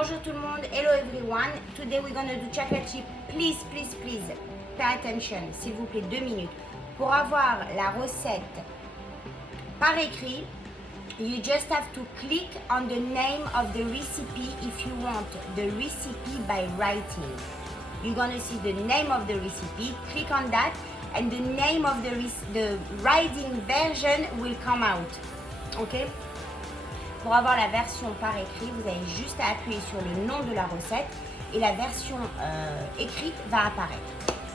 Bonjour tout le monde, hello everyone. Today we're gonna do chocolate chip. Please, please, please, pay attention, s'il vous plaît, 2 minutes. Pour avoir la recette par écrit, you just have to click on the name of the recipe if you want the recipe by writing. You're gonna see the name of the recipe, click on that, and the name of the writing version will come out. Ok? Pour avoir la version par écrit, vous avez juste à appuyer sur le nom de la recette et la version écrite va apparaître.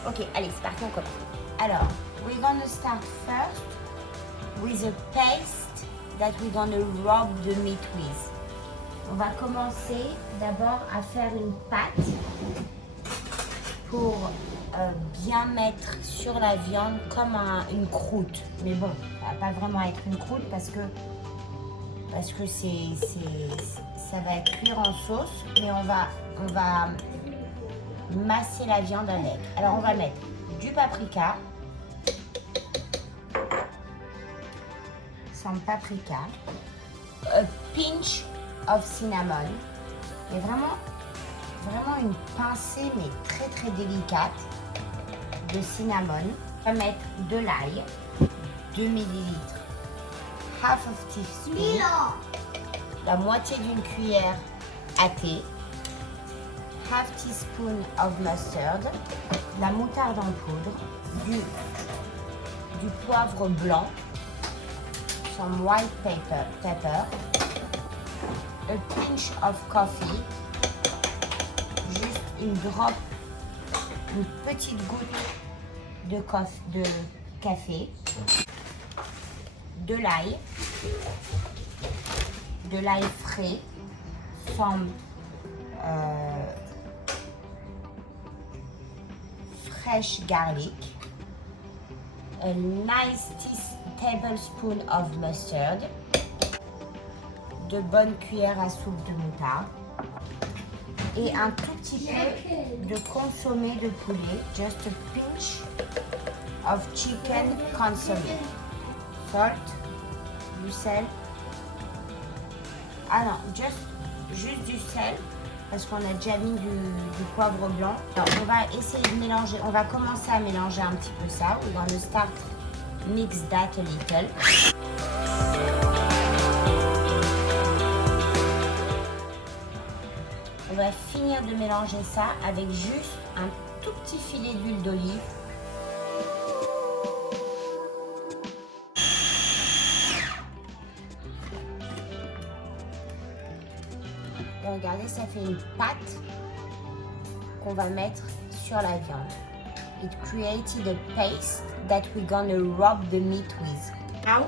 Ok, allez, c'est parti, on commence. Alors, we're gonna start first with a paste that we're gonna rub the meat with. On va commencer d'abord à faire une pâte pour bien mettre sur la viande comme une croûte. Mais bon, ça va pas vraiment être une croûte parce que ça va cuire en sauce, mais on va masser la viande avec. Alors on va mettre du paprika, some paprika, a pinch of cinnamon, et vraiment une pincée mais très très délicate de cinnamon. On va mettre de l'ail, 2 ml. Half of teaspoon, la moitié d'une cuillère à thé, half teaspoon of mustard, la moutarde en poudre, du poivre blanc, some white pepper, a pinch of coffee, juste une petite goutte de café, de l'ail frais, some fresh garlic, a nice tablespoon of mustard, de bonnes cuillères à soupe de moutarde et un tout petit peu de consommé de poulet, just a pinch of chicken consommé. Salt, du sel. Ah non, juste du sel parce qu'on a déjà mis du poivre blanc. Alors, on va essayer de mélanger. On va commencer à mélanger un petit peu ça. We're gonna start mix that a little. On va finir de mélanger ça avec juste un tout petit filet d'huile d'olive. Et regardez, ça fait une pâte qu'on va mettre sur la viande. It created a paste that we're gonna rub the meat with. Now,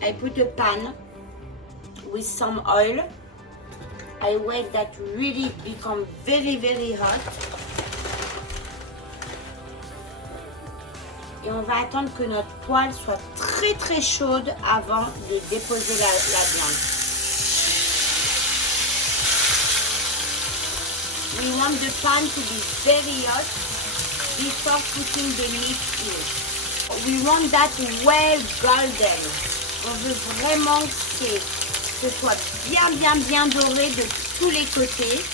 I put a pan with some oil. I wait that really become very, very hot. Et on va attendre que notre poêle soit très, très chaude avant de déposer la viande. We want the pan to be very hot before putting the meat in. We want that well golden. On veut vraiment que ce soit bien doré de tous les côtés.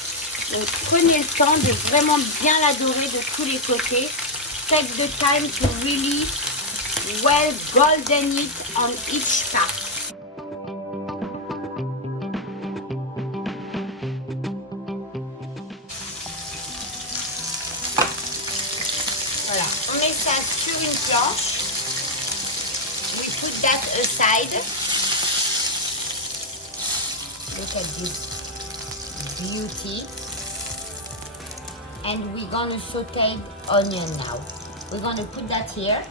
Donc prenez le temps de vraiment bien la dorer de tous les côtés. Take the time to really well golden it on each part. Voilà, on met ça sur une planche. We put that aside. Look at this beauty. And we're gonna saute onion now. We're gonna put that here.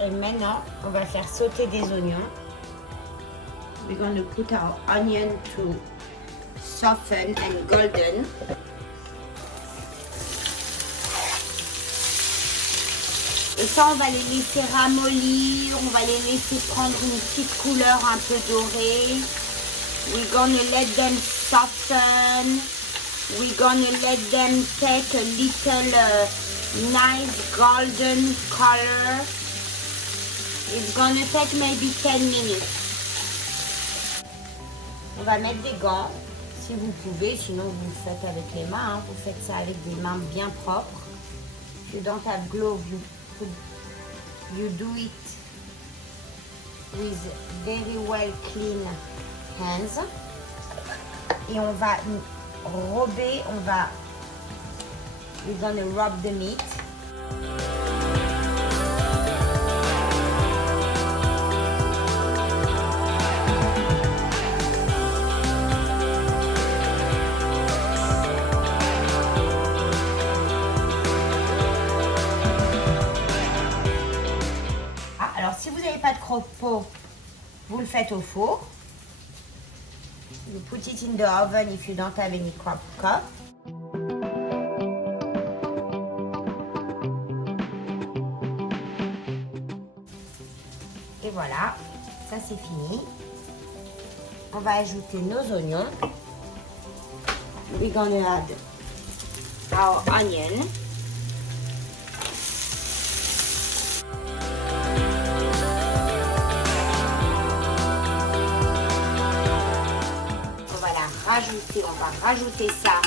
Et maintenant, on va faire sauter des oignons. We're gonna put our onion to soften and golden. Et ça, on va les laisser ramollir, on va les laisser prendre une petite couleur un peu dorée. We're gonna let them soften. We're gonna let them take a little nice golden color. It's gonna take maybe 10 minutes. On va mettre des gants, si vous pouvez, sinon vous le faites avec les mains, hein. Vous faites ça avec des mains bien propres. If you don't have gloves, you do it with very well clean hands. Et on va rober, we're gonna rub the meat. Alors, si vous n'avez pas de croque-pot, vous le faites au four. You put it in the oven if you don't have any crock-pot. Et voilà, ça c'est fini. On va ajouter nos oignons. We're gonna add our onion. On va rajouter ça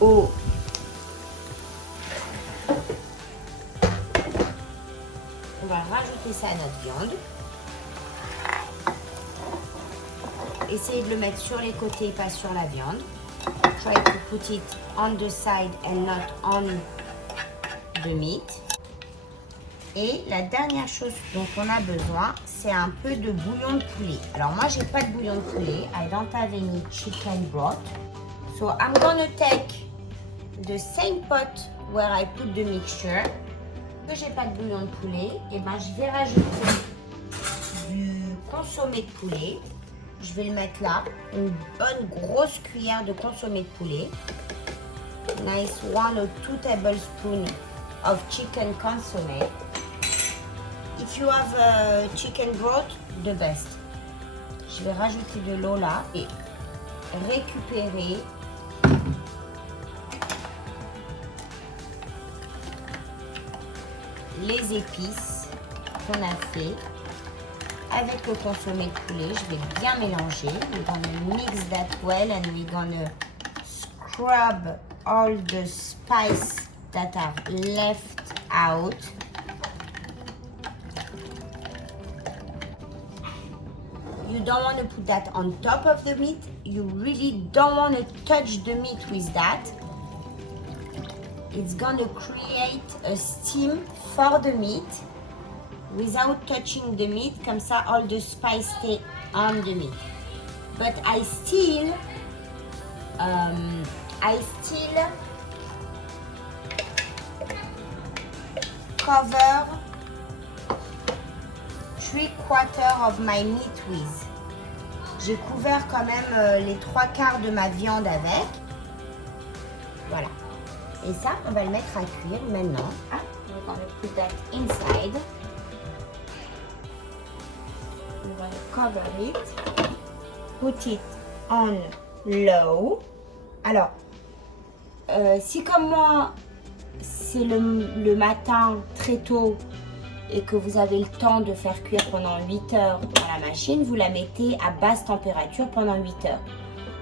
au à notre viande. Essayez de le mettre sur les côtés, pas sur la viande. Try to put it on the side and not on the meat. Et la dernière chose dont on a besoin, c'est un peu de bouillon de poulet. Alors moi, j'ai pas de bouillon de poulet. I don't have any chicken broth. So I'm gonna take the same pot where I put the mixture. Que j'ai pas de bouillon de poulet, et ben je vais rajouter du consommé de poulet. Je vais le mettre là, une bonne grosse cuillère de consommé de poulet. Nice 1 or 2 tablespoons of chicken consommé. If you have chicken broth, the best. Je vais rajouter de l'eau là et récupérer les épices qu'on a fait avec le consommé de poulet. Je vais bien mélanger. We're gonna mix that well and we're gonna scrub all the spice that are left out. You don't want to put that on top of the meat. You really don't want to touch the meat with that. It's gonna create a steam for the meat without touching the meat. Comme ça, all the spice stay on the meat. But I still cover 3/4 of my meat with. J'ai couvert quand même les 3/4 de ma viande avec. Voilà. Et ça, on va le mettre à cuire maintenant. We're going to put that inside. We're going to cover it. Put it on low. Alors, si comme moi, c'est le matin très tôt et que vous avez le temps de faire cuire pendant 8 heures dans la machine, vous la mettez à basse température pendant 8 heures.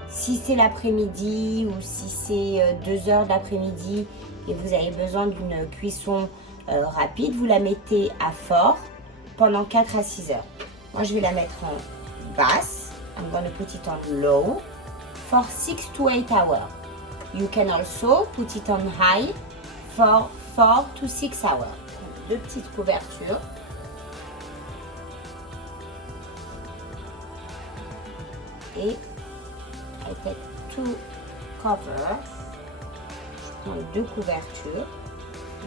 Si c'est l'après-midi ou si c'est 2 heures d'après-midi et vous avez besoin d'une cuisson rapide, vous la mettez à fort pendant 4 à 6 heures. Moi, je vais la mettre en basse. I'm going to put it on low for 6 to 8 hours. You can also put it on high for 4 to 6 hours. Donc, 2 petites couvertures. Et I take 2 covers. Je prends 2 couvertures,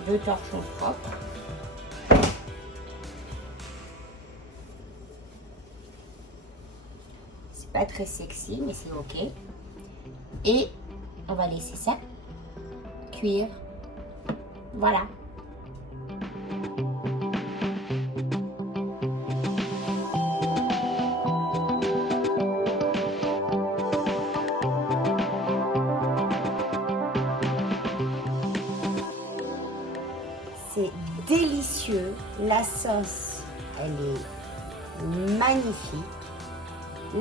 2 torchons propres. C'est pas très sexy, mais c'est ok. Et on va laisser ça cuire. Voilà. C'est délicieux. La sauce, elle est magnifique.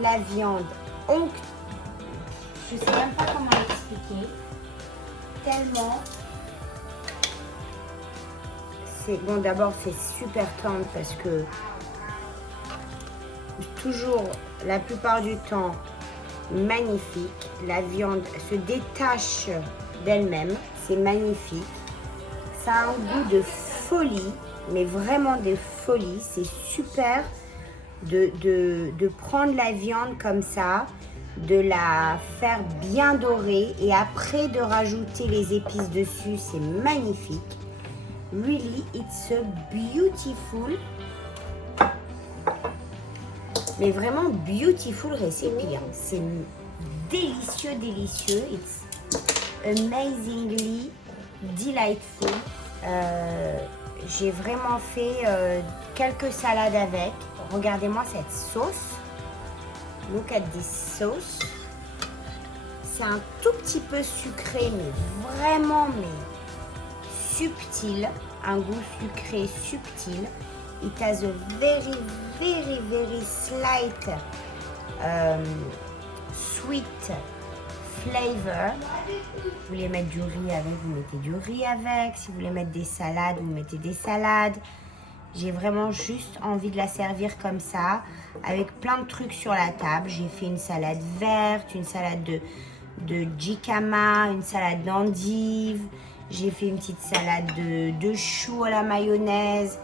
La viande onctueuse. Je ne sais même pas comment l'expliquer. Tellement. Bon, d'abord, c'est super tendre parce que toujours, la plupart du temps, magnifique. La viande se détache d'elle-même. C'est magnifique. Ça a un goût de folie, mais vraiment de folie. C'est super de prendre la viande comme ça, de la faire bien dorée et après de rajouter les épices dessus. C'est magnifique. Really, it's a beautiful, mais vraiment beautiful recipe. C'est délicieux, délicieux. It's amazingly delightful. J'ai vraiment fait quelques salades avec. Regardez-moi cette sauce. Look at this sauce. C'est un tout petit peu sucré, mais vraiment, subtil, un goût sucré subtil. It has a very, very, very slight sweet flavor. Si vous voulez mettre du riz avec, vous mettez du riz avec. Si vous voulez mettre des salades, vous mettez des salades. J'ai vraiment juste envie de la servir comme ça, avec plein de trucs sur la table. J'ai fait une salade verte, une salade de jicama, une salade d'endive. J'ai fait une petite salade de choux à la mayonnaise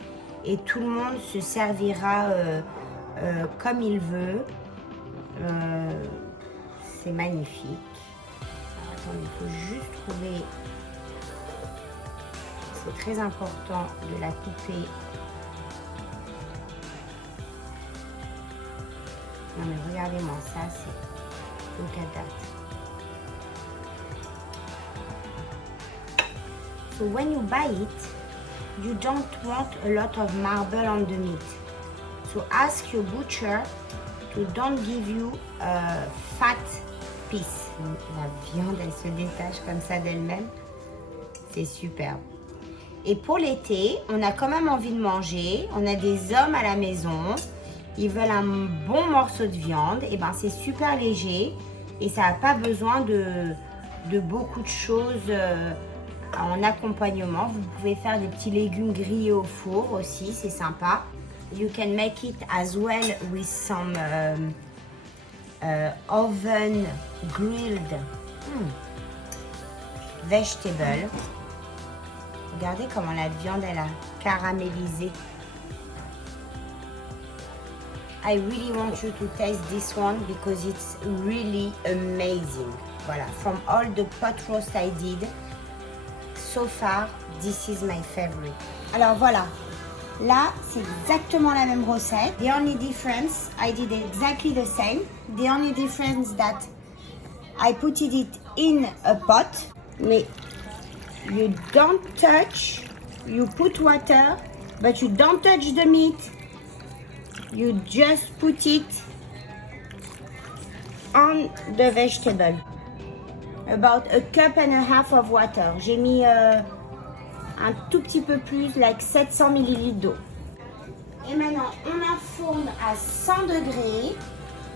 et tout le monde se servira comme il veut. C'est magnifique. Alors, attendez, il faut juste trouver. C'est très important de la couper. Non mais regardez-moi ça, c'est look at that. So when you buy it, you don't want a lot of marble on the meat. So ask your butcher to don't give you a fat piece. La viande, elle se détache comme ça d'elle-même. C'est superbe. Et pour l'été, on a quand même envie de manger. On a des hommes à la maison. Ils veulent un bon morceau de viande. Et ben c'est super léger. Et ça n'a pas besoin de beaucoup de choses. En accompagnement, vous pouvez faire des petits légumes grillés au four aussi, c'est sympa. You can make it as well with some oven grilled vegetable. Regardez comment la viande elle a caramélisé. I really want you to taste this one because it's really amazing. Voilà, from all the pot roast I did. So far, this is my favorite. Alors voilà, là c'est exactement la même recette. The only difference, I did exactly the same. The only difference that I put it in a pot. Mais you don't touch, you put water, but you don't touch the meat. You just put it on the vegetable. About a cup and a half of water. J'ai mis un tout petit peu plus, like 700 ml d'eau. Et maintenant, on enfourne à 100 degrés.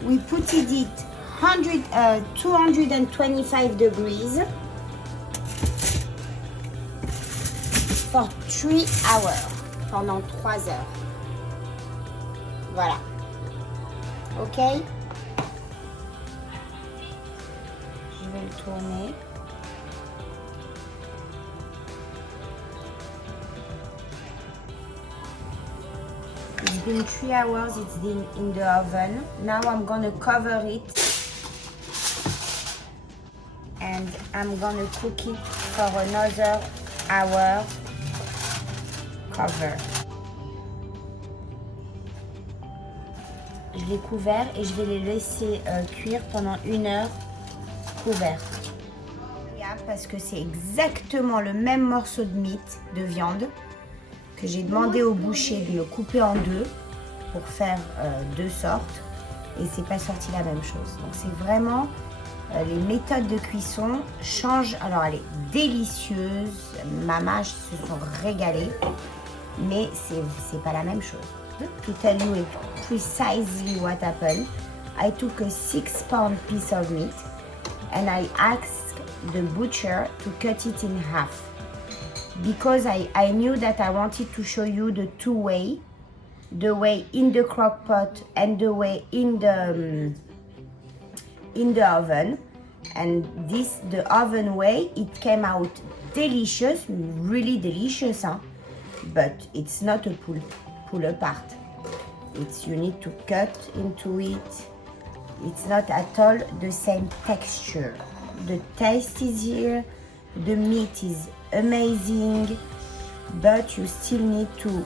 We put it 225 degrees for 3 hours. Pendant 3 heures. Voilà. Ok? Je vais le tourner. It's been 3 hours, it's been in the oven. Now I'm gonna cover it and I'm gonna cook it for another hour. Cover. Je l'ai couvert et je vais les laisser cuire pendant 1 heure couvert. Parce que c'est exactement le même morceau de meat, de viande, que j'ai demandé au boucher de le couper en deux pour faire 2 sortes et c'est pas sorti la même chose. Donc c'est vraiment les méthodes de cuisson changent. Alors elle est délicieuse, maman se sont régalées, mais c'est pas la même chose. To tell you precisely what happened, I took a 6-pound piece of meat and I asked the butcher to cut it in half because I knew that I wanted to show you the two way, the way in the crock pot and the way in the oven. And this, the oven way, it came out delicious, really delicious, huh? But it's not a pull apart. It's, you need to cut into it. It's not at all the same texture. The taste is here, the meat is amazing, but you still need to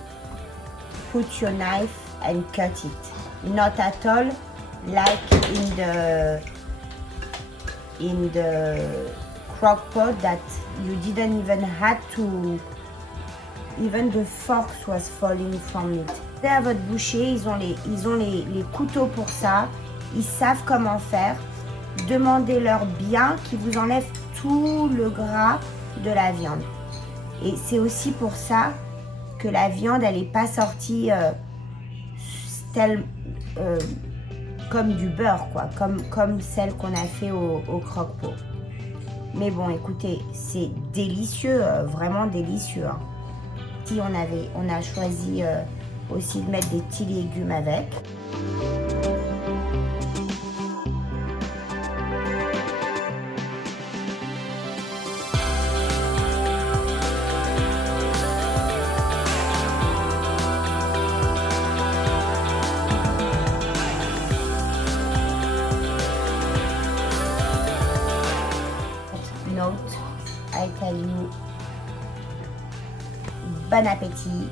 put your knife and cut it. Not at all like in the crock pot that you didn't even have to, even the forks was falling from it. À votre boucher, ils ont les couteaux pour ça, ils savent comment faire. Demandez-leur bien qu'ils vous enlèvent tout le gras de la viande. Et c'est aussi pour ça que la viande, elle n'est pas sortie comme du beurre, quoi, comme celle qu'on a fait au croque-pot. Mais bon, écoutez, c'est délicieux, vraiment délicieux, hein. Si on a choisi aussi de mettre des petits légumes avec. Note, I tell you, bon appétit.